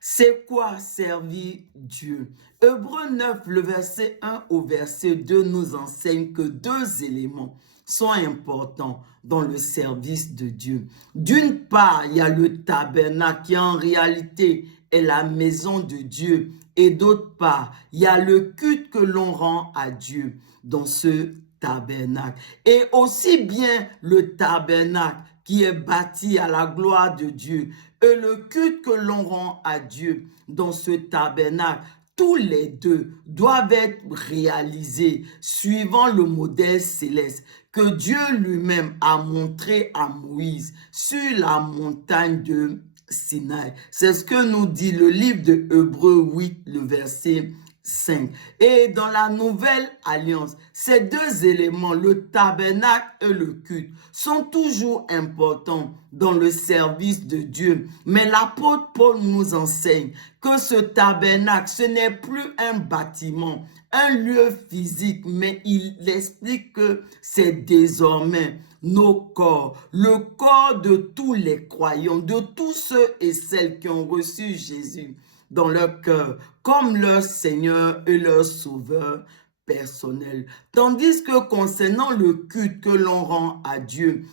C'est quoi servir Dieu? Hébreux 9, le verset 1 au verset 2 nous enseigne que deux éléments sont importants dans le service de Dieu. D'une part, il y a le tabernacle qui en réalité est la maison de Dieu. Et d'autre part, il y a le culte que l'on rend à Dieu dans ce tabernacle. Et aussi bien le tabernacle qui est bâti à la gloire de Dieu et le culte que l'on rend à Dieu dans ce tabernacle, tous les deux doivent être réalisés suivant le modèle céleste que Dieu lui-même a montré à Moïse sur la montagne de Sinaï. C'est ce que nous dit le livre de Hébreux 8, le verset 5. Et dans la nouvelle alliance, ces deux éléments, le tabernacle et le culte, sont toujours importants dans le service de Dieu. Mais l'apôtre Paul nous enseigne que ce tabernacle, ce n'est plus un bâtiment, un lieu physique, mais il explique que c'est désormais nos corps, le corps de tous les croyants, de tous ceux et celles qui ont reçu Jésus dans leur cœur comme leur Seigneur et leur Sauveur personnel. Tandis que concernant le culte que l'on rend à Dieu,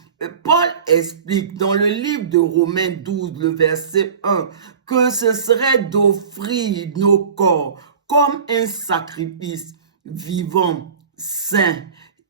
Paul explique dans le livre de Romains 12, le verset 1, que ce serait d'offrir nos corps comme un sacrifice vivant, saint,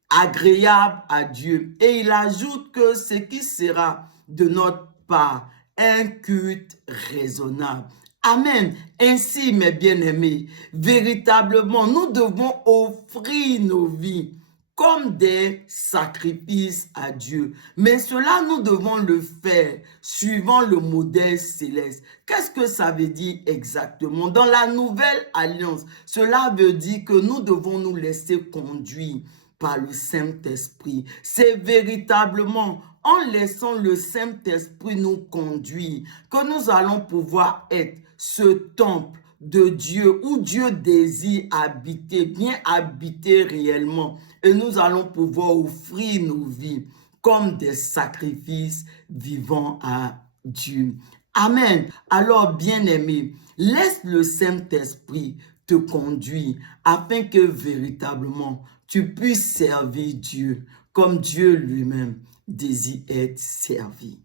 agréable à Dieu. Et il ajoute que ce qui sera de notre part un culte raisonnable. Amen. Ainsi, mes bien-aimés, véritablement, nous devons offrir nos vies comme des sacrifices à Dieu. Mais cela, nous devons le faire suivant le modèle céleste. Qu'est-ce que ça veut dire exactement? Dans la nouvelle alliance, cela veut dire que nous devons nous laisser conduire par le Saint-Esprit. C'est véritablement en laissant le Saint-Esprit nous conduire que nous allons pouvoir être ce temple de Dieu où Dieu désire habiter, bien habiter réellement. Et nous allons pouvoir offrir nos vies comme des sacrifices vivants à Dieu. Amen. Alors, bien-aimé, laisse le Saint-Esprit te conduire afin que véritablement tu puisses servir Dieu comme Dieu lui-même désire être servi.